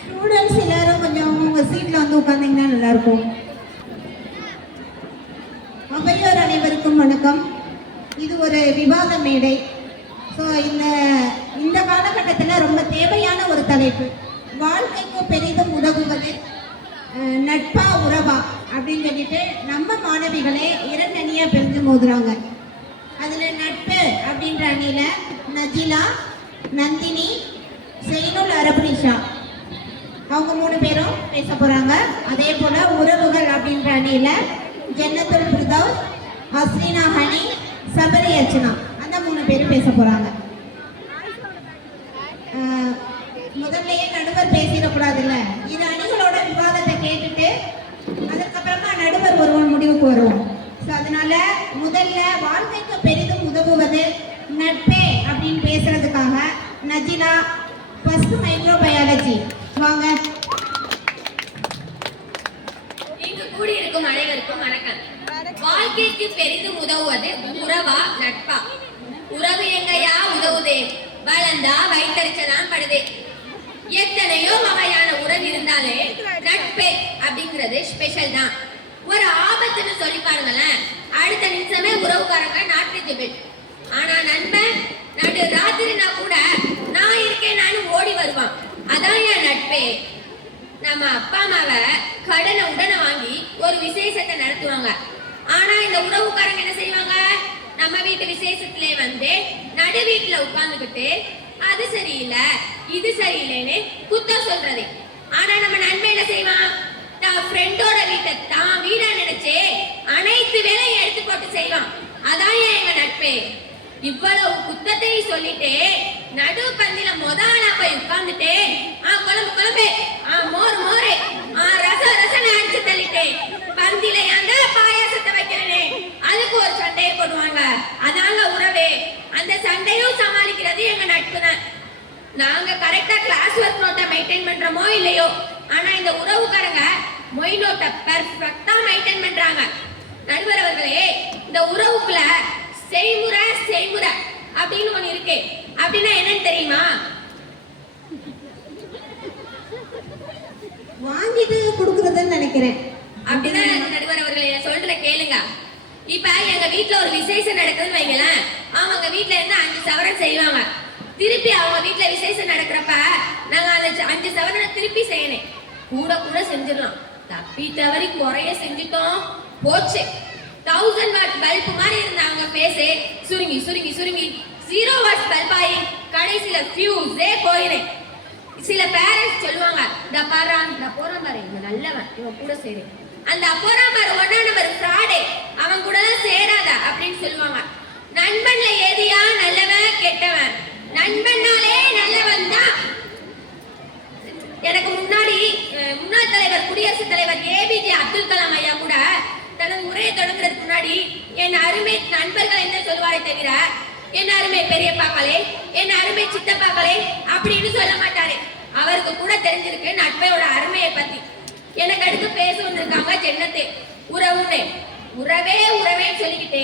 Students எல்லாரும் கொஞ்சம் உங்க சீட்ல வந்து உட்கார்ந்தீங்கன்னா நல்லா இருக்கும். அவையோர் அனைவருக்கும் வணக்கம். இது ஒரு விவாத மேடை. ஸோ இந்த காலகட்டத்தில் ரொம்ப தேவையான ஒரு தலைப்பு. வாழ்க்கைக்கு பெரிதும் உதவுவது நட்பா உறவா அப்படின்னு சொல்லிட்டு நம்ம மாணவிகளே இரண்டணியா பிரிஞ்சு மோதுறாங்க. அதுல நட்பு அப்படின்ற அணியில நஜிலா, நந்தினி, செயினுல் அரபுனிஷா அவங்க 3 பேரும் பேச போறாங்க. அதே போல உறவுகள் அப்படின்ற அணியில ஜன்னத்துல் பிரதௌஸ், அஸ்ரீனா ஹனி, சபரி அர்ச்சனா அந்த 3 பேரும் பேச போறாங்க. முதல்லயே நடுவர் பேசிடக்கூடாதுல்ல. இது அணிகளோட விவாதத்தை கேட்டுட்டு அதுக்கப்புறமா நடுவர் ஒருவன் முடிவுக்கு வருவோம். ஸோ அதனால முதல்ல வாழ்க்கைக்கு பெரிதும் உதவுவது நட்பே அப்படின்னு பேசுறதுக்காக நஜிலா ஃபர்ஸ்ட் மைக்ரோபயாலஜி வாங்க. இங்கு கூடியிருக்கும் அனைவருக்கும் வணக்கம். வாழ்க்கைக்கு பெரிதும் உதவுவது உறவா நட்பா? உறவு எங்கையா உதவுதே, வளர்ந்தா வயிற்றறிச்சதான் படுதே. எத்தனையோ வகையான உறவு இருந்தாலே நட்பே அப்படிங்கிறது ஸ்பெஷல் தான். ஒரு ஆபத்துன்னு சொல்லி பாருங்களேன், அடுத்த நிமிஷமே உறவுக்காரங்க நாட்ரிஜபிள். ஆனா நண்பன் நடு ராத்திரினா கூட நான் இருக்கேன் நானும் ஓடி வருவான். அதான் என் நட்பே. நம்ம அப்பா அம்மாவை கடனை உடனே வாங்கி ஒரு விசேஷத்தை நடத்துவாங்க. ஆனா இந்த உறவுக்காரங்க என்ன செய்வாங்க, நம்ம வீட்டு விசேஷத்திலே வந்து நடு வீட்டுல உட்கார்ந்துகிட்டு அது சரியில்லை இது சரியில்லைன்னு குத்தம் சொல்றது. ஆனா நம்ம நண்பன் என்ன செய்வான், தான் ஃப்ரெண்டோட வீட்டை தான் வீடா நினைச்சு அனைத்து வேலையும் எடுத்து போட்டு செய்வான். அதான் எங்க நட்பே. இவ்வளவு குத்தத்தையும் சொல்லிட்டு நடு பந்தில முதலா போய் உட்கார்ந்துட்டு குழம்பு குழம்பு, மோர் மோரு, ரசம் ரசம் அடிச்சு தள்ளிட்டு பந்தில ஏங்க பாயாசத்தை வைக்கிறேனே அதுக்கு ஒரு சண்டையை போடுவாங்க. அதாங்க உறவே. அந்த சண்டையும் சமாளிக்கிறது எங்க நட்பு தான். நாங்க கரெக்டா கிளாஸ் ஒர்க் நோட்டை மெயின்டைன் பண்றோமோ இல்லையோ, ஆனா இந்த உறவுக்காரங்க மொய் நோட்டை பெர்ஃபெக்ட்டா மெயின்டைன் பண்றாங்க. நடுவர் அவர்களே, இந்த உறவுக்குள்ள செய்முறை செய்முறை அப்படின்னு ஒண்ணு இருக்கு. அப்படின்னா என்னன்னு தெரியுமா? வாங்கிட்டு கொடுக்கறதுன்னு நினைக்கிறேன். அப்படின்னா நடுவர் அவர்களே சொல்றத கேளுங்க. இப்ப எங்க வீட்டுல ஒரு விசேஷம் நடக்குதுன்னு வைங்களேன், அவங்க வீட்டுல இருந்து 5 சவரன் செய்வாங்க. திருப்பி அவங்க வீட்டுல விசேஷம் நடக்கிறப்ப நாங்க அந்த 5 சவரனை திருப்பி செய்யணும். கூட கூட செஞ்சிடலாம். தப்பி தவறி குறைய செஞ்சுட்டோம் போச்சு. 1000 வாட் பல்ப் மாதிரி இருந்த அவங்க பேச சுருங்கி சுருங்கி சுருங்கி 0 வாட் பல்பாயி கடைசியில ஃபியூஸே போயினேன். சில பேரண்ட்ஸ் சொல்லுவாங்க, இந்த பாரான் இந்த போறான் பாரு இவன் நல்லவன் இவன் கூட சேரும், அந்த போறான் பாரு 1 நம்பர் ஃப்ராடு அவன் கூட தான் சேராத அப்படின்னு சொல்லுவாங்க. நண்பன்ல ஏதியா நல்லவன் கெட்டவன்? நண்பன்னாலே நல்லவன் தான். எனக்கு முன்னாள் தலைவர் குடியரசுத் தலைவர் ஏபிஜே அப்துல் கலாம் ஐயா கூட தனது உரையை தொடங்குறதுக்கு முன்னாடி என் அருமை நண்பர்கள் என்ன சொல்லுவாரே தவிர என் அருமை பெரியப்பாக்களே என் அருமை சித்தப்பாக்களே அப்படின்னு சொல்ல மாட்டாரு. அவருக்கு கூட தெரிஞ்சிருக்கு நட்பையோட அருமையை பத்தி. எனக்கு அடுத்து பேச வந்திருக்காங்க ஜென்னத்தே உறவுன்னு. உறவே உறவேன்னு சொல்லிக்கிட்டு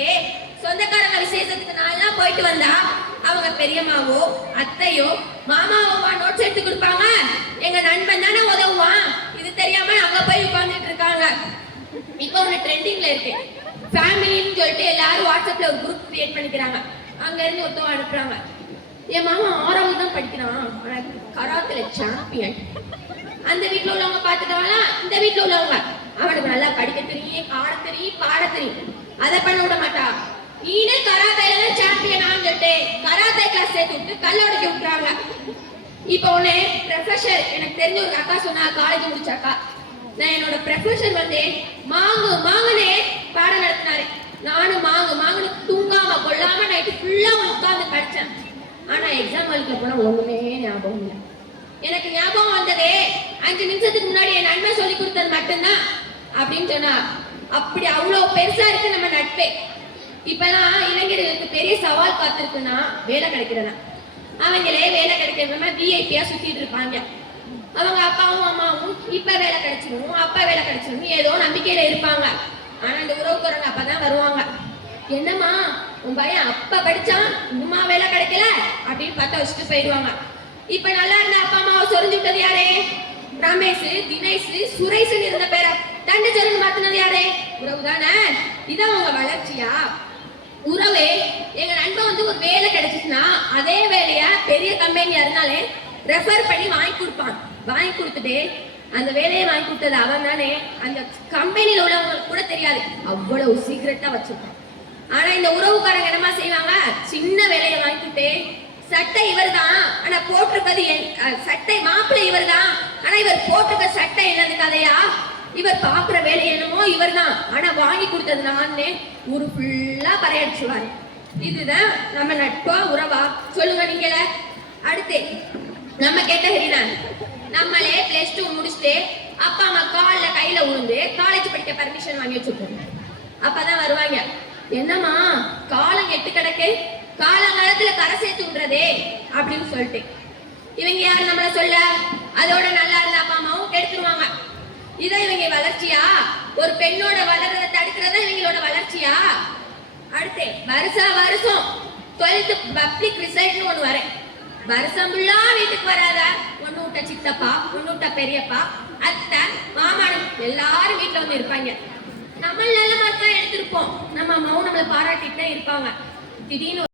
சொந்தக்காரங்க விசேஷத்துக்கு நான்லாம் போயிட்டு வந்தா அவங்க பெரியம்மாவோ அத்தையோ மாமாவோவா நோட்ஸ் எடுத்து கொடுப்பாங்க. எங்க நண்பன் தானே உதவுவான். இது தெரியாம அங்க போய் உட்கார்ந்துட்டு இருக்காங்க. இப்போ ஒரு ட்ரெண்டிங்ல இருக்கு, ஃபேமிலின்னு சொல்லிட்டு எல்லாரும் வாட்ஸ்அப்ல ஒரு குரூப் கிரியேட் பண்ணிக்கிறாங்க. அங்க இருந்து ஒருத்தவங்க அனுப்புறாங்க, என் மாமா 6வது தான் படிக்கிறான், கராத்துல சாம்பியன். அந்த வீட்டுல உள்ளவங்க பாத்துட்டாங்களா, இந்த வீட்டுல உள்ளவங்க அவனுக்கு நல்லா படிக்க தெரியும், ஆட தெரியும், பாட தெரியும், அதை பண்ண விட மாட்டா. நீனே கராத்தையில தான் சாம்பியன் சொல்லிட்டு கராத்தே கிளாஸ் சேர்த்து விட்டு கல்லோடைக்கு விட்டுறாங்க. இப்போ உடனே ப்ரொஃபஸர் எனக்கு தெரிஞ்ச ஒரு அக்கா சொன்னா, காலேஜ் முடிச்சாக்கா, நான் என்னோட ப்ரொஃபஸர் வந்து மாங்குனே பாடம் நடத்தினாரு. நானும் மாங்குன்னு தூங்காம கொள்ளாம நைட்டு ஃபுல்லா உட்காந்து படிச்சேன். ஆனா எக்ஸாம் ஹாலுக்குள்ள போனா ஒண்ணுமே ஞாபகம் இல்லை. எனக்கு ஞாபகம் வந்ததே 5 நிமிஷத்துக்கு முன்னாடி என் நண்பன் சொல்லி கொடுத்தது மட்டும்தான் அப்படின்னு சொன்னா. அப்படி அவ்வளவு பெருசா இருக்கு நம்ம நட்பே. இப்பெல்லாம் இளைஞர்களுக்கு பெரிய சவால் காத்திருக்குன்னா வேலை கிடைக்கிறதா. அவங்களே வேலை கிடைக்கிறவங்க விஐபியா சுத்திட்டு இருப்பாங்க. அவங்க அப்பாவும் அம்மாவும் இப்ப வேலை கிடைச்சிடும் அப்ப வேலை கிடைச்சிடும் ஏதோ நம்பிக்கையில இருப்பாங்க. ஆனா இந்த உறவுக்காரங்க அப்பதான் வருவாங்க. என்னம்மா உன் பையன் அப்ப படிச்சான் இன்னுமா வேலை கிடைக்கல அப்படின்னு பத்த வச்சுட்டு போயிடுவாங்க. இப்ப நல்லா இருந்த அப்பா அம்மாவை சொரிஞ்சு விட்டது யாரே? ரமேஷ், தினேஷ், சுரேஷ் இருந்த பேரை தண்டு சொருந்து மாத்தினது யாரே? உறவு தானே. இதான் உங்க வளர்ச்சியா? உறவே. எங்க நண்பன் வந்து ஒரு வேலை கிடைச்சிச்சுன்னா அதே வேலைய பெரிய கம்பெனியா இருந்தாலே ரெஃபர் பண்ணி வாங்கி கொடுப்பான். வாங்கி கொடுத்துட்டு அந்த வேலையை வாங்கி கொடுத்தது அவன் தானே. அந்த கம்பெனியில உள்ளவங்களுக்கு கூட தெரியாது, அவ்வளவு சீக்கிரட்டா வச்சிருப்பான். ஆனா இந்த உறவுக்காரங்க என்னமா செய்வாங்க? சின்ன வேலையை வாங்கிட்டு சட்டை இவர் தான் ஆனா போட்டிருக்கிறது சட்டை மாப்பிள்ளை இவர் தான் ஆனா இவர் போட்டிருக்க சட்டை என்னது கதையா? இவர் பாக்குற வேலை என்னமோ இவர் தான் ஆனா வாங்கி கொடுத்தது நானே ஊரு ஃபுல்லா பறையடிச்சுவாரு. இதுதான் நம்ம நட்பா உறவா? சொல்லுங்க நீங்கள. அடுத்து நம்ம கேட்டகரி தான். நம்மளே +2 முடிச்சுட்டு அப்பா அம்மா கால்ல கையில விழுந்து காலேஜ் படிக்க பர்மிஷன் வாங்கி வச்சுருக்கோம். அப்பதான் வருவாங்க. என்னம்மா காலம் கெட்டு கிடக்கு, காலங்காலத்துல கரை சேர்த்து விடுறதே அப்படின்னு சொல்லிட்டு இவங்க யாரு நம்மள சொல்ல? அதோட நல்லா இருந்த அப்பா அம்மாவும் கெடுத்துருவாங்க. இதான் இவங்க வளர்ச்சியா? ஒரு பெண்ணோட வளர்றதை தடுக்கிறதா இவங்களோட வளர்ச்சியா? அடுத்து வருஷம் 12th பப்ளிக் ரிசல்ட்னு ஒண்ணு வரேன். வருஷம் ஃபுல்லா வீட்டுக்கு வராத ஒண்ணு விட்ட சித்தப்பா, ஒண்ணு விட்ட பெரியப்பா, அத்தை, மாமானும் எல்லாரும் வீட்டுல வந்து இருப்பாங்க. நம்ம நல்ல மார்க் தான் எடுத்திருப்போம். நம்ம அம்மாவும் நம்மளை பாராட்டிட்டு தான் இருப்பாங்க. திடீர்னு